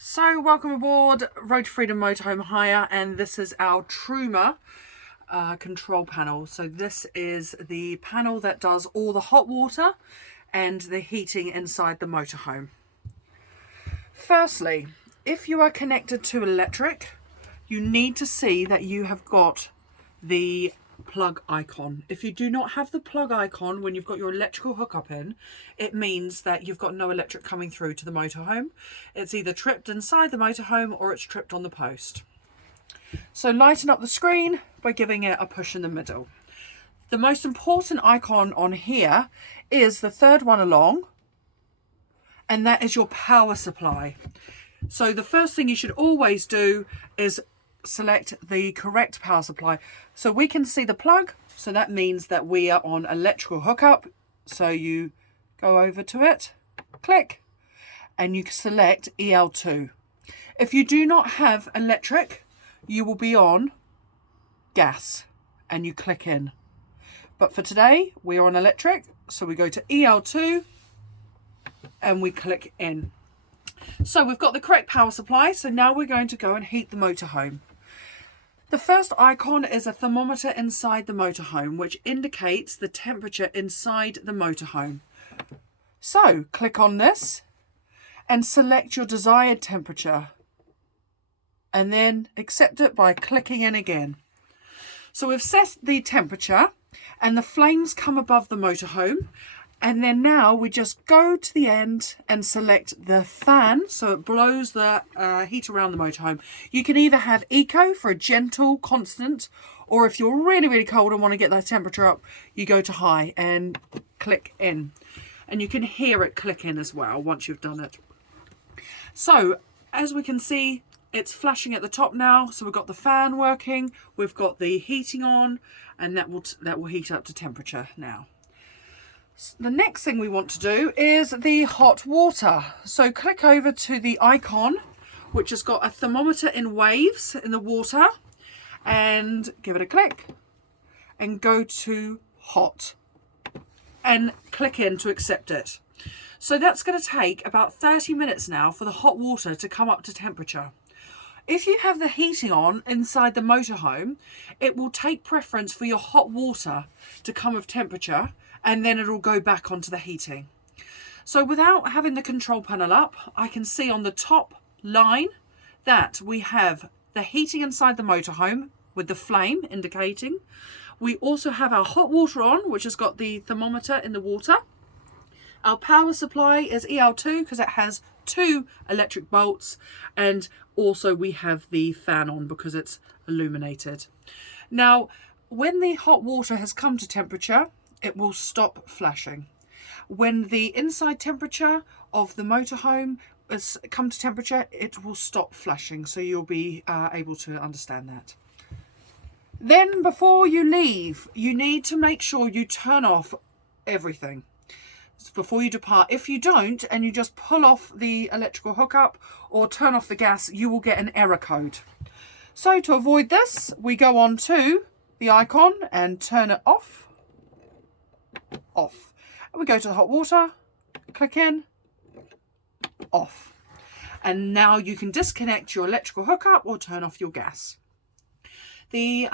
So welcome aboard Road to Freedom Motorhome Hire, and this is our Truma control panel. So this is the panel that does all the hot water and the heating inside the motorhome. Firstly, if you are connected to electric, you need to see that you have got the plug icon. If you do not have the plug icon when you've got your electrical hookup in, it means that you've got no electric coming through to the motorhome. It's either tripped inside the motorhome or it's tripped on the post. So lighten up the screen by giving it a push in the middle. The most important icon on here is the third one along, and that is your power supply. So the first thing you should always do is select the correct power supply. So we can see the plug, so that means that we are on electrical hookup. So you go over to it, click, and you select EL2. If you do not have electric, you will be on gas, and you click in. But for today, we are on electric, so we go to EL2 and we click in. So we've got the correct power supply, so now we're going to go and heat the motorhome. The first icon is a thermometer inside the motorhome, which indicates the temperature inside the motorhome. So click on this and select your desired temperature, and then accept it by clicking in again. So we've set the temperature and the flames come above the motorhome. And then now we just go to the end and select the fan, so it blows the heat around the motorhome. You can either have eco for a gentle, constant, or if you're really, really cold and want to get that temperature up, you go to high and click in. And you can hear it click in as well once you've done it. So as we can see, it's flashing at the top now. So we've got the fan working, we've got the heating on, and that will heat up to temperature now. The next thing we want to do is the hot water. So click over to the icon, which has got a thermometer in waves in the water, and give it a click and go to hot and click in to accept it. So that's going to take about 30 minutes now for the hot water to come up to temperature. If you have the heating on inside the motorhome, it will take preference for your hot water to come of temperature, and then it'll go back onto the heating. So without having the control panel up, I can see on the top line that we have the heating inside the motorhome with the flame indicating. We also have our hot water on, which has got the thermometer in the water. Our power supply is EL2 because it has 2 electric bolts, and also we have the fan on because it's illuminated. Now, when the hot water has come to temperature, it will stop flashing. When the inside temperature of the motorhome has come to temperature, it will stop flashing, so you'll be able to understand that. Then before you leave, you need to make sure you turn off everything before you depart. If you don't, and you just pull off the electrical hookup or turn off the gas, you will get an error code. So to avoid this, we go on to the icon and turn it off. And we go to the hot water, click in, off. And now you can disconnect your electrical hookup or turn off your gas. The